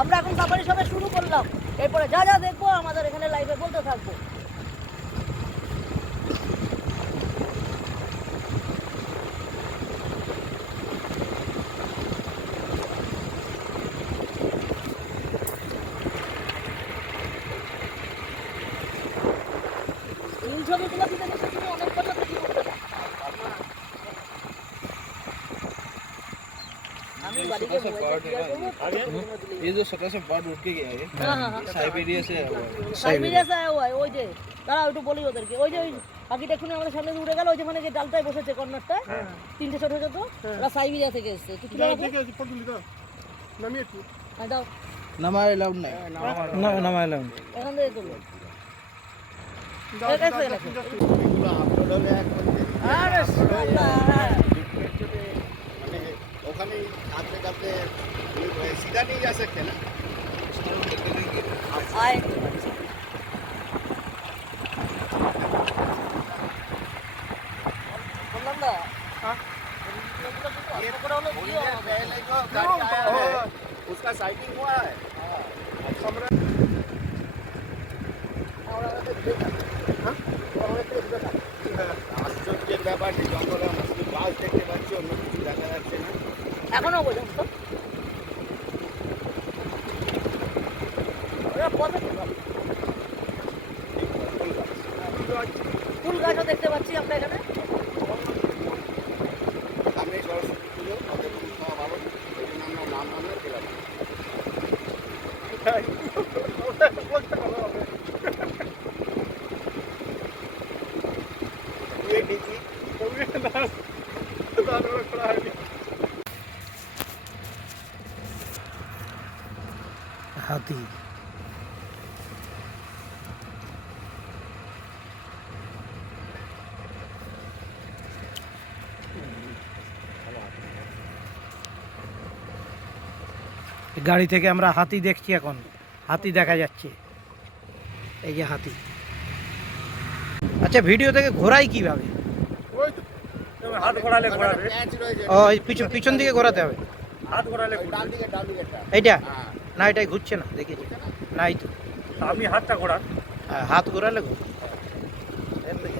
আমরা এখন সাফারি সবে শুরু করলাম, এরপরে যা যা দেখবো আমাদের এখানে লাইভে বলতে থাকবো। ছবিগুলো দিতে দেখে তুমি অনেক বছর থেকে করতে পারো। আমি बाड़ी के ये जो छोटा सा बर्ड उड़ के गया है साइबेरिया से आया हुआ है। साइबेरिया से आया हुआ है। ওই যে দাঁড়াও একটু বলি ওদেরকে, ওই যে ওই পাখিটা এক্ষুনি আমাদের সামনে দিয়ে উড়ে গেল, ওই যেখানে যে ডালটায় বসেছে কর্নারটা, তিনটে ছোট ছোট, ওরা সাইবেরিয়া থেকে এসেছে। তুই তুলে রাখো, নামিয়ে একটু দাও। নামার এলাউড নাই, নামার এলাউড এখান থেকে তুলো। এগুলো আপলোড হলে একবার আরে শালা, মানে ওখানে কাঁদতে কাঁদতে सीधा नहीं जा सकते ना। আয় বললাম না ये थोड़ी देर पहले जो गाड़ी आया है उसका साइटिंग हुआ है। আশ্চর্যের ব্যাপার, জঙ্গলে আমরা শুধু গাছ দেখতে পাচ্ছি, অন্য কিছু দেখা যাচ্ছে না। এখনো পর্যন্ত ওরা পথে ফুল গাছও দেখতে পাচ্ছি আমরা এখানে। সামনে সরস্বতী পুজো, তাদের উৎসব ভালো, এই জন্য আমরা নাম আমরা দিলাম। হাতি গাড়ি থেকে আমরা হাতি দেখছি, এখন হাতি দেখা যাচ্ছে, এই যে হাতি। আচ্ছা, ভিডিও থেকে ঘোরাই কিভাবে? হাত ঘোরালে ঘোরাবে, ও পিছন দিকে ঘোরাতে হবে, হাত ঘোরালে ডান দিকে এইটা হ্যাঁ। না, এটাই ঘুরছে না, দেখেছি না, এই তো আপনি হাতটা ঘোরান। হাত ঘোরালে ঘুর।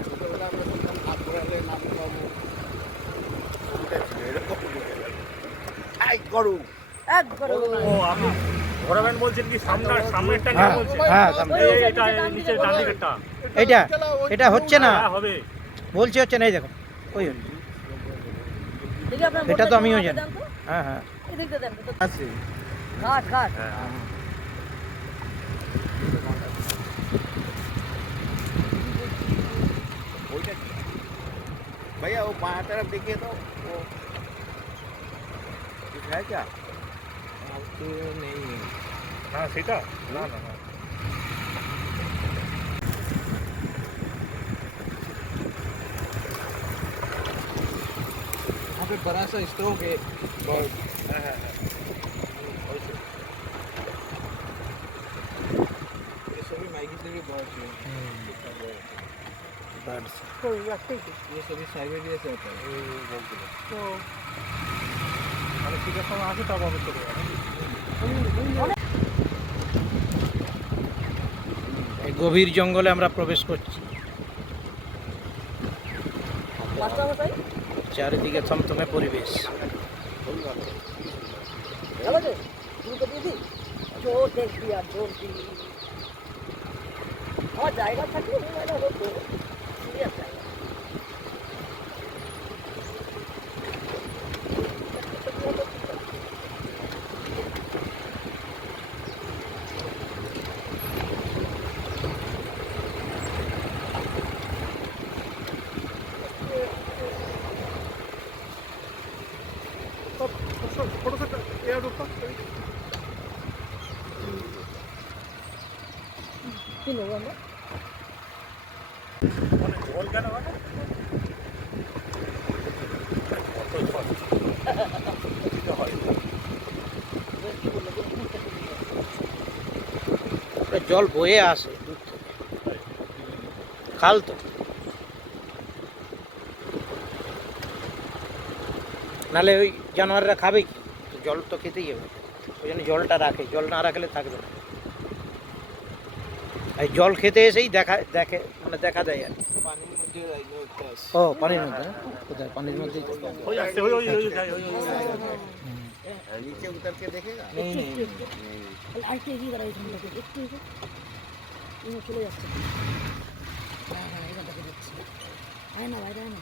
ছোটবেলা আমরা শুনতাম হাত ঘোরালে নাম বাবু এরকম গরু একবার ও আপনি ঘোরাবেন বলছেন কি সামনেরটা নিয়ে হ্যাঁ বলছেন? হ্যাঁ, সামনে এটা নিচে ডান দিকেরটা এইটা, এটা হচ্ছে না, হ্যাঁ, হবে। বলছি হচ্ছে না, এই দেখো ওই হচ্ছে। দেখি আপনার এটা তো আমিও মোটরটা জানি। দেন তো, হ্যাঁ হ্যাঁ, এই দেখতে দেন তো। আছে। ঘাট ঘাট হ্যাঁ, भैया वो बाएं तरफ देखिए तो वो दिख रहा है क्या? तो नहीं है। হ্যাঁ সেটা না না না यहाँ पे बड़ा सा स्टोव है, হ্যাঁ হ্যাঁ হ্যাঁ ये सभी माइकी से भी बर्ड्स हैं, बर्ड्स তো রাখতেই তো। ये सभी साइबेरिया से आता है। তো মানে শীতের সময় আসে তা পাবে চলে যাবে। এই গভীর জঙ্গলে আমরা প্রবেশ করছি, মাস্টারমশাই চারিদিকে থমথমে পরিবেশ। ভালো আছে, তুমি তো দিদি জোর দেখবি আর জোর দিবি। আমার জায়গা থাকলে এটা হতো সিরিয়াস জায়গা। কি নেবো আমরা? মানে জল কেন মানে কত জল দিতে হয়। জল বয়ে আসে দূর থেকে, খাল তো, নালে ওই জানোয়াররা খাবে কি, তো জল তো খেতেই হবে। ওই জন্য জলটা রাখে, জল না রাখলে থাকবে না। এই জল খেতে এসেই দেখে মানে দেখা দেয় আর কি। পানির মধ্যে রাইনো একটা আছে। ও পানির মধ্যে না? কোথায় পানির মধ্যেই তো। ওই আসছে ওই ওই ওই যাই, ওই ওই নিচে উতারকে দেখেগা? আর একটু এগিয়ে দাঁড়াই এখান থেকে, একটু এগিয়ে। চলে যাচ্ছে। হ্যাঁ হ্যাঁ, এখান থেকে যাচ্ছে। আয় না বাইরে, আয় না।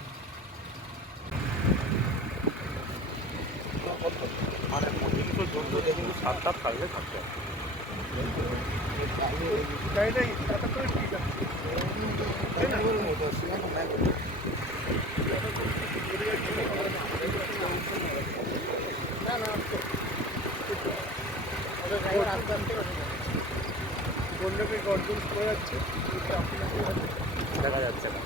মানে প্রতিদিন তো জন্তু কিন্তু 7-8 খাইলে থাকতে হবে। না না, ওদের ড্রাইভার আসতে আসতে দেখা যাচ্ছে না।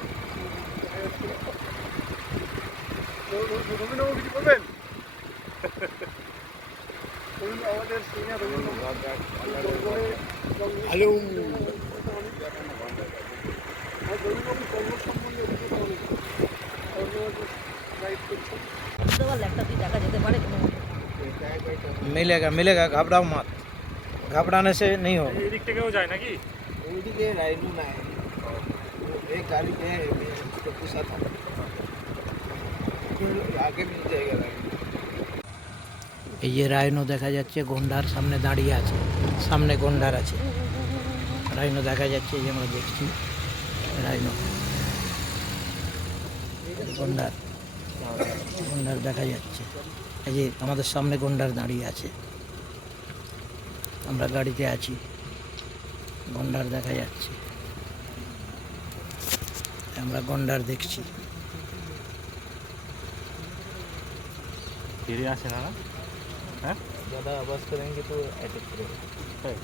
হ্যালো। বুঝতে পারলে একটা কি দেখা যেতে পারে কোনো মতে? मिलेगा मिलेगा, घबराओ मत, घबराने से नहीं होगा। এই দিক থেকেও যায় নাকি? ওইদিকে রাইনো নাই। एक गाड़ी है उसके साथ आगे मिल जाएगा राइनो। এই যে রাইনো দেখা যাচ্ছে, গন্ডার সামনে দাঁড়িয়ে আছে, সামনে গন্ডার আছে, রাইনো দেখা যাচ্ছে, এই যে আমরা দেখছি রাইনো, গন্ডার গন্ডার দেখা যাচ্ছে। এই যে আমাদের সামনে গন্ডার দাঁড়িয়ে আছে, আমরা গাড়িতে আছি, গন্ডার দেখা যাচ্ছে, আমরা গন্ডার দেখছি। ফিরে আসে না? হ্যাঁ ज़्यादा आवाज़ करेंगे तो अटैक करेगा। তাই?